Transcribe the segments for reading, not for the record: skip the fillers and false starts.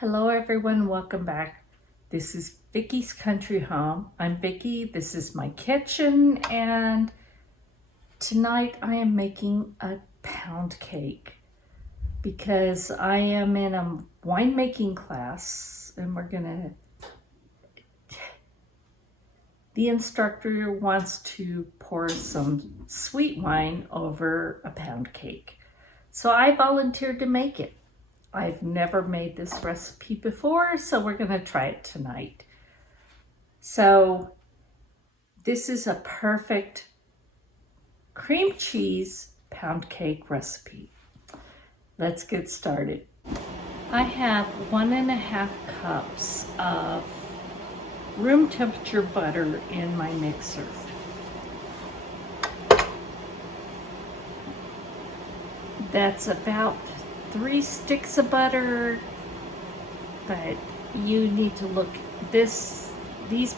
Hello everyone, welcome back. This is Vickie's Country Home. I'm Vickie, this is my kitchen, and tonight I am making a pound cake because I am in a winemaking class and the instructor wants to pour some sweet wine over a pound cake. So I volunteered to make it. I've never made this recipe before, so we're going to try it tonight. So this is a perfect cream cheese pound cake recipe. Let's get started. I have 1.5 cups of room temperature butter in my mixer. That's about 3 sticks of butter, but you need to look. These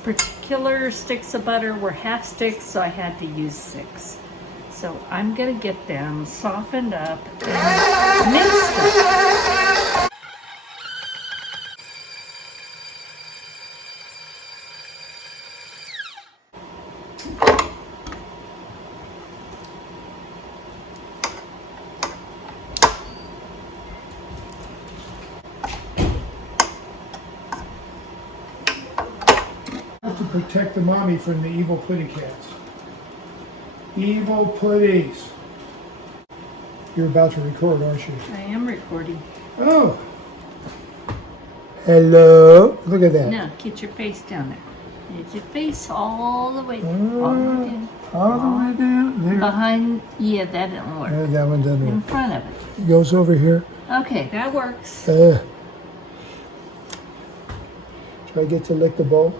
particular sticks of butter were half sticks, so I had to use 6. So I'm gonna get them softened up and mixed up. To protect the mommy from the evil putty cats. Evil putties. You're about to record, aren't you? I am recording. Oh. Hello. Look at that. Now, get your face down there. Get your face all the way down. All the way down there. Behind, yeah, that didn't work. That one doesn't In work. front of it. It goes over here. Okay, that works. Should I get to lick the bowl?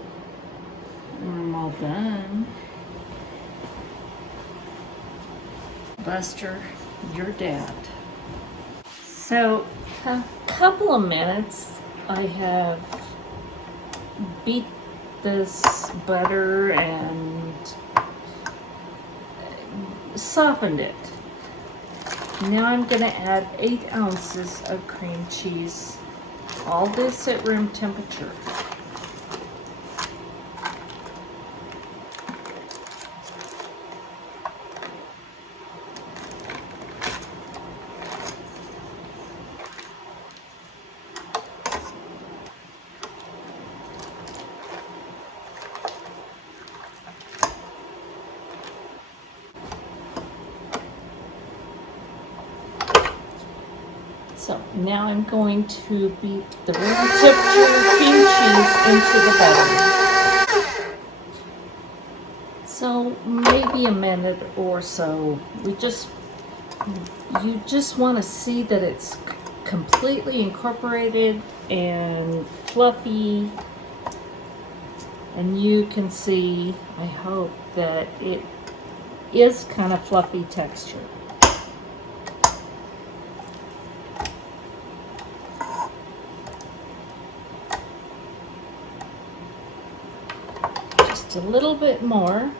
I'm all done. Buster, your dad. So, a couple of minutes, I have beat this butter and softened it. Now I'm going to add 8 ounces of cream cheese. All this at room temperature. So now I'm going to beat the room temperature cream cheese into the butter. So maybe a minute or so. You just want to see that it's completely incorporated and fluffy. And you can see, I hope, that it is kind of fluffy texture. A little bit more.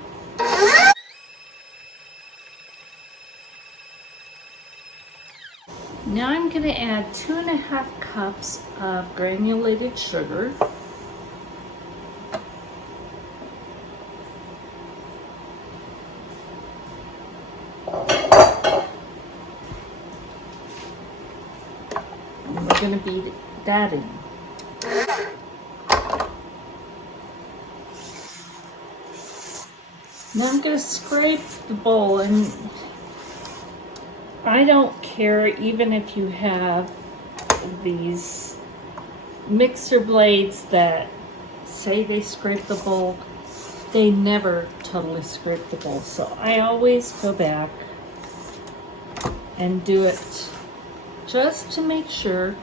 Now I'm going to add 2.5 cups of granulated sugar. And we're going to beat that in. Now I'm going to scrape the bowl, and I don't care even if you have these mixer blades that say they scrape the bowl, they never totally scrape the bowl. So I always go back and do it just to make sure.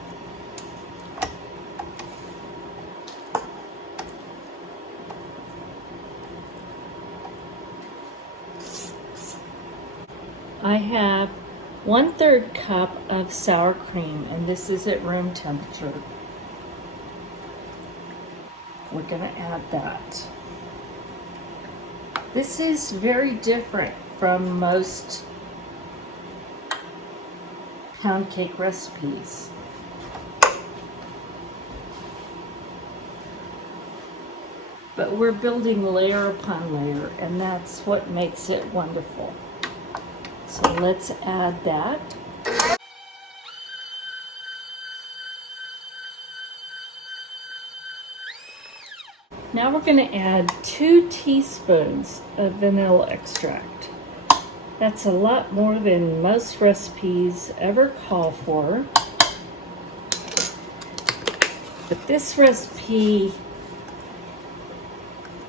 I have 1/3 cup of sour cream, and this is at room temperature. We're going to add that. This is very different from most pound cake recipes. but we're building layer upon layer, and that's what makes it wonderful. So let's add that. Now we're going to add 2 teaspoons of vanilla extract. That's a lot more than most recipes ever call for. But this recipe,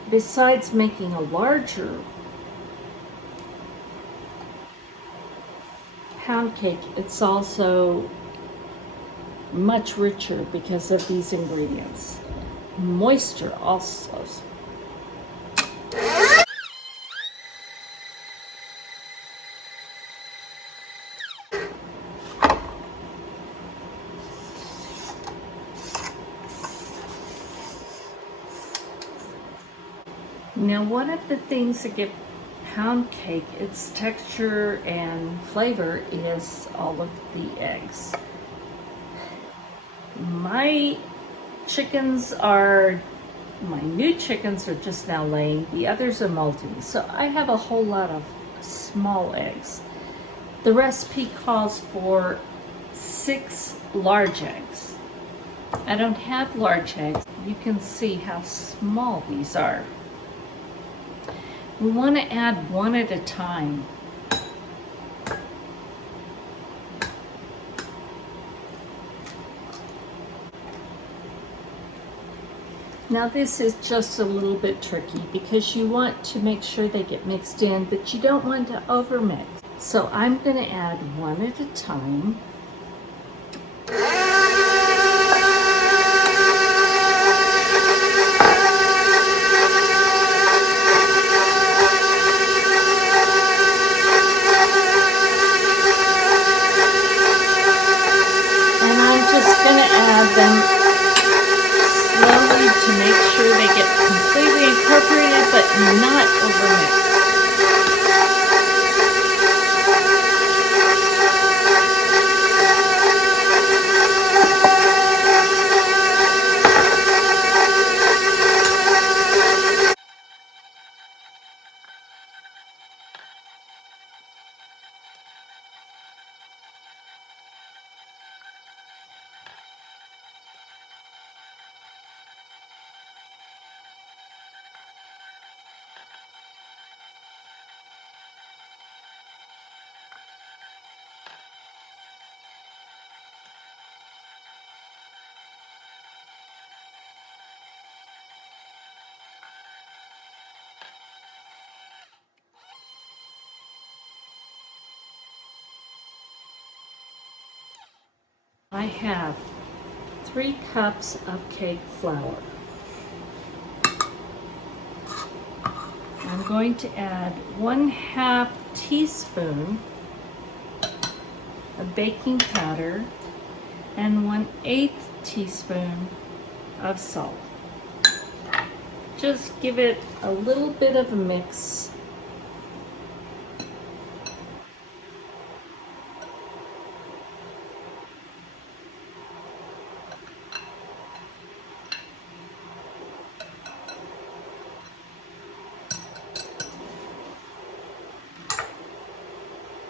besides making a larger pound cake, it's also much richer because of these ingredients. Moisture also. Now, one of the things that give pound cake its texture and flavor is all of the eggs. My new chickens are just now laying, the others are molting, so I have a whole lot of small eggs. The recipe calls for 6 large eggs. I don't have large eggs. You can see how small these are. We want to add 1 at a time. Now this is just a little bit tricky because you want to make sure they get mixed in, but you don't want to overmix. So I'm going to add 1 at a time. And I'm just going to add them slowly to make sure they get completely incorporated but not overmixed. I have 3 cups of cake flour. I'm going to add 1/2 teaspoon of baking powder and 1/8 teaspoon of salt. Just give it a little bit of a mix.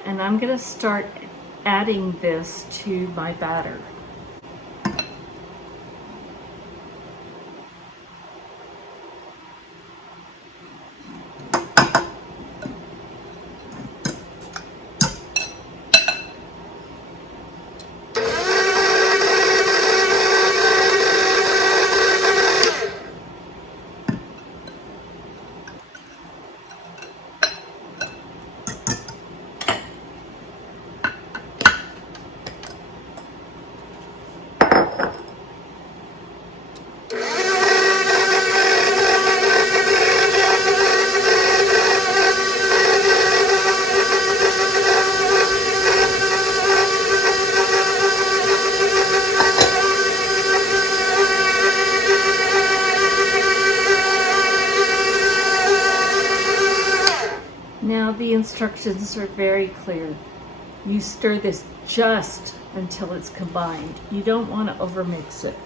And I'm going to start adding this to my batter. Now the instructions are very clear. You stir this just until it's combined. You don't want to overmix it.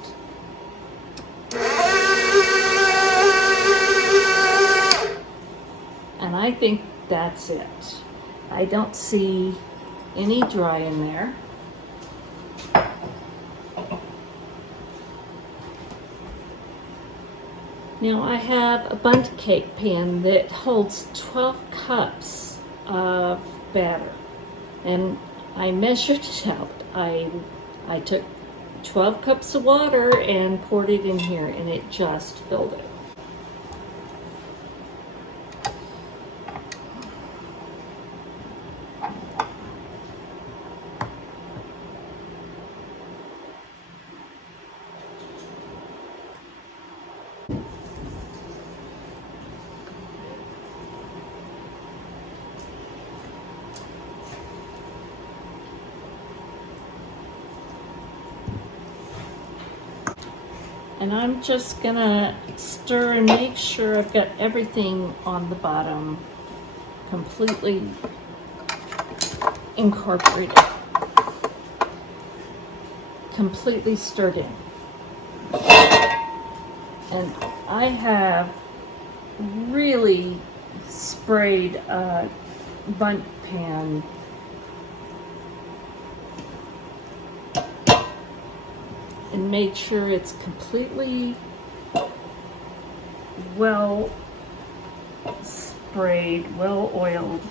And I think that's it. I don't see any dry in there. Now I have a bundt cake pan that holds 12 cups of batter, and I measured it out. I took 12 cups of water and poured it in here, and it just filled it. And I'm just gonna stir and make sure I've got everything on the bottom completely incorporated, completely stirred in. And I have really sprayed a bundt pan and made sure it's completely well sprayed, well oiled.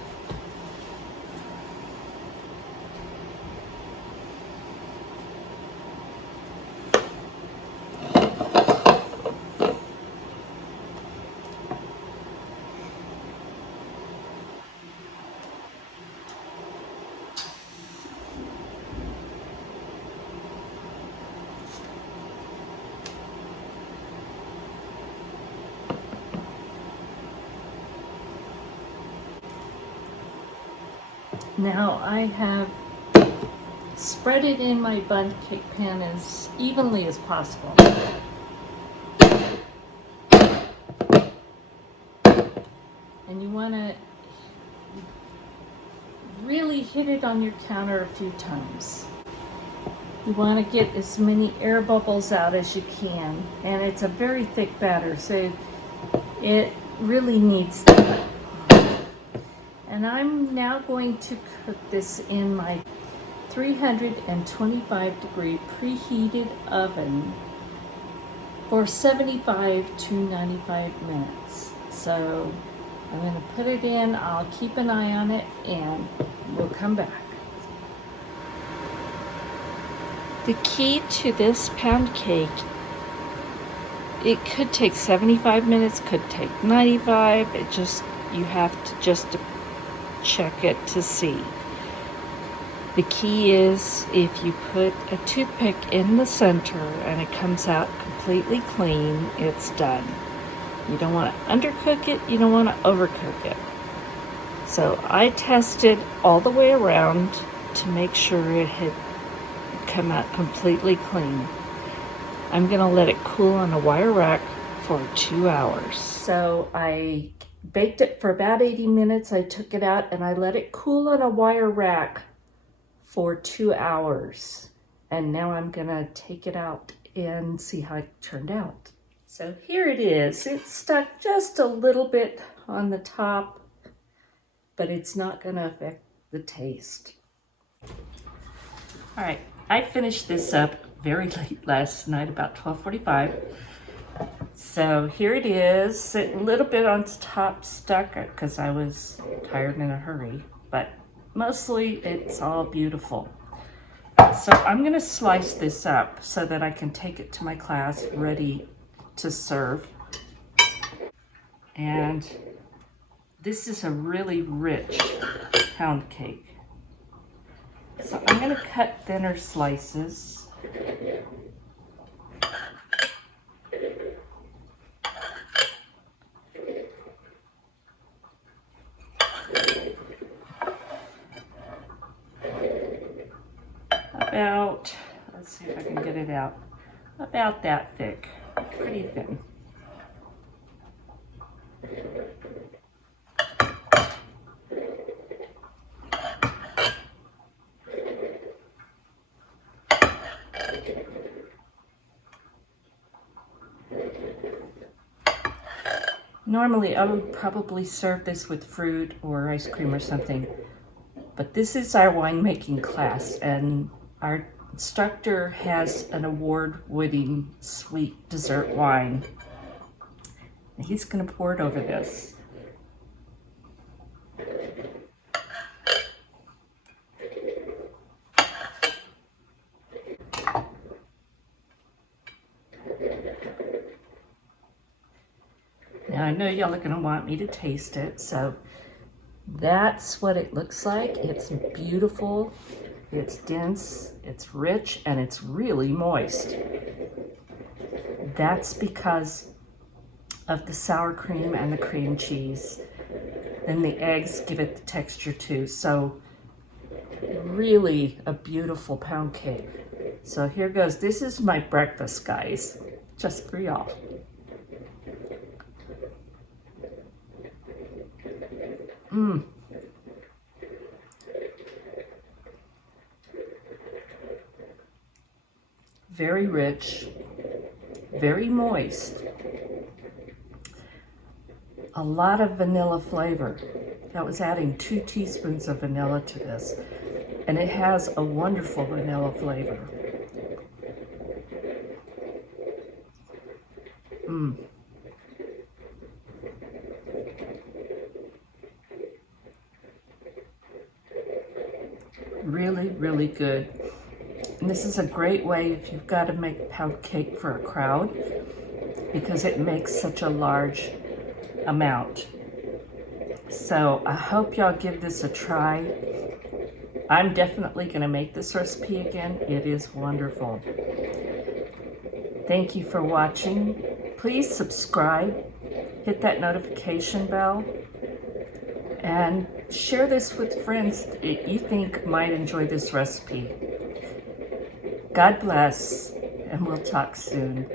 Now I have spread it in my bundt cake pan as evenly as possible. And you want to really hit it on your counter a few times. You want to get as many air bubbles out as you can. And it's a very thick batter, so it really needs that. And I'm now going to cook this in my 325 degree preheated oven for 75 to 95 minutes. So I'm going to put it in, I'll keep an eye on it, and we'll come back. The key to this pound cake, it could take 75 minutes, could take 95. You have to just check it to see. The key is if you put a toothpick in the center and it comes out completely clean, it's done. You don't want to undercook it, you don't want to overcook it. So I tested all the way around to make sure it had come out completely clean. I'm going to let it cool on a wire rack for 2 hours. So I baked it for about 80 minutes. I took it out and I let it cool on a wire rack for 2 hours. And now I'm gonna take it out and see how it turned out. So here it is. It's stuck just a little bit on the top, but it's not gonna affect the taste. All right, I finished this up very late last night, about 12:45. So here it is, a little bit on top stuck because I was tired in a hurry, but mostly it's all beautiful. So I'm gonna slice this up so that I can take it to my class ready to serve. And this is a really rich pound cake. So I'm gonna cut thinner slices. About, let's see if I can get it out, about that thick, pretty thin. Normally I would probably serve this with fruit or ice cream or something, but this is our winemaking class, and our instructor has an award-winning sweet dessert wine. And he's going to pour it over this. Now I know y'all are going to want me to taste it, so that's what it looks like. It's beautiful, it's dense, it's rich, and it's really moist. That's because of the sour cream and the cream cheese. Then the eggs give it the texture too. So really a beautiful pound cake. So here goes. This is my breakfast, guys, just for y'all. Very rich, very moist. A lot of vanilla flavor. That was adding 2 teaspoons of vanilla to this. And it has a wonderful vanilla flavor. Really, really good. And this is a great way if you've got to make pound cake for a crowd, because it makes such a large amount. So I hope y'all give this a try. I'm definitely going to make this recipe again. It is wonderful. Thank you for watching. Please subscribe, hit that notification bell, and share this with friends that you think might enjoy this recipe. God bless, and we'll talk soon.